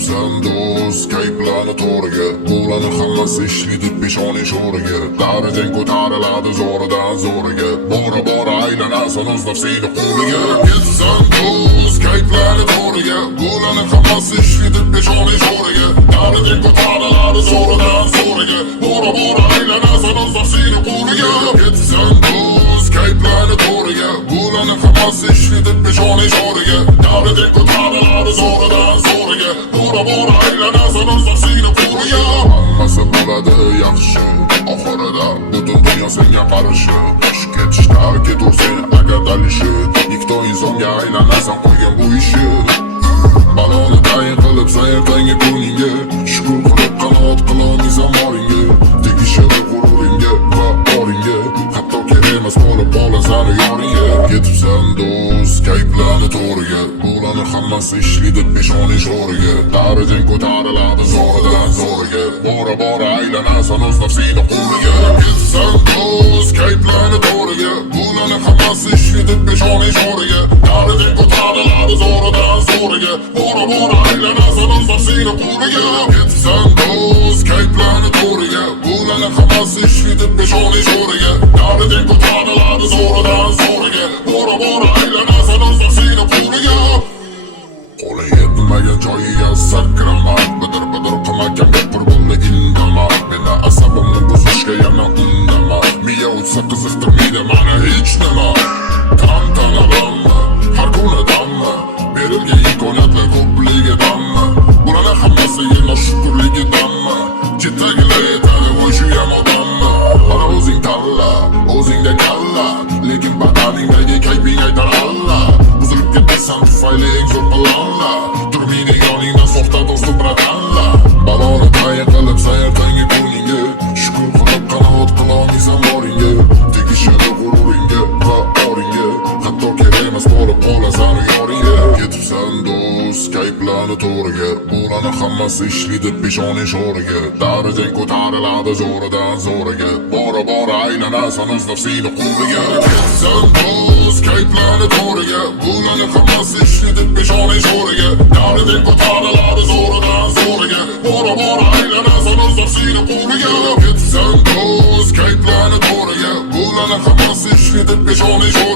Ketibsan do'st kayflarni to'riga, bularni hammasi ishli deb peshona sho'riga. Darajang ko'tariladi zo'ridan zo'riga, bora aylanasan o'z nafsini qo'liga. Ketibsan do'st kayflarni to'riga, bularni hammasi ishli deb peshona sho'riga. Darajang ko'tariladi zo'ridan zo'riga, bora aylanasan o'z nafsini qo'liga. Ketibsan do'st kayflarni to'riga, bularni hammasi ishli deb peshona sho'riga. Darajang ko'tariladi zo'ridan zo'riga, bora aylanasan o'z nafsini qo'liga. Hammasi bo'ladi yaxshi, oxirida butun dunyo senga qarshi. Qo'sh ketishda ketursen agar dalishi, ikki insonga aylanasan qo'ygan bu ishi. Baloni tayin qilib sayirtanga kuningga, shukur qilib qanot qilolmaysan moringga. Tegishadi g'ururingga va oringga, hatto kerak emas bo'lib qolasan yoringga. Ketibsan do'st kayflarni to'riga, bularni hammasi ishli deb peshona sho'riga. Darajang ko'tariladi zo'ridan zo'riga, bora aylanasan o'z nafsini qo'liga. Ketibsan do'st kayflarni to'riga, bularni hammasi ishli deb peshona sho'riga. Darajang ko'tariladi zo'ridan zo'riga, bora aylanasan o'z nafsini qo'liga. Ketibsan do'st kayflarni to'riga, bularni hammasi ishli deb peshona sho'riga. Darajang ko'tariladi zo'ridan zo'riga, bora aylanasan o'z nafsini qo'liga. Qo'li yetmagan joyiga sakrama, bidir qilmagan gapir bo'ldi indama. Meni asabimni buzishga yana undama, miya o'tsa qiziqtirmaydi mana hech nima. Tantanadammi, har kunidanmi, berilgan imkoniyatlar ko'pligidanmi, bularni hammasiga noshukurligidanmi, chetdagilar aytadi voy shu ham odammi. Mana o'zing tanla, o'zingda kalla, lekin badaningdagi kayfing aytar alla. Buzilib ketasan tufayli eng zo'r planla, turmaydi yoningda soxta do'stu bratanla. Baloni tayin qilib sayirtanga kuningga, shukur qilib qanot qilolmaysan moringga. Tegishadi g'ururingga va oringga, hatto kerak emas bo'lib qolasan yoringga. Ketibsan do'st kayflarni to'riga, bularni hammasi ishli deb peshona sho'riga. Darajang ko'tariladi zo'ridan zo'riga, bora aylanasan o'z nafsini qo'liga. Ketibsan do'st kayflarni to'riga, bularni hammasi ishli deb peshona sho'riga. Darajang ko'tariladi zo'ridan zo'riga, bora aylanasan o'z nafsini qo'liga. Ketibsan do'st kayflarni to'riga, bularni hammasi ishli deb peshona sho'riga.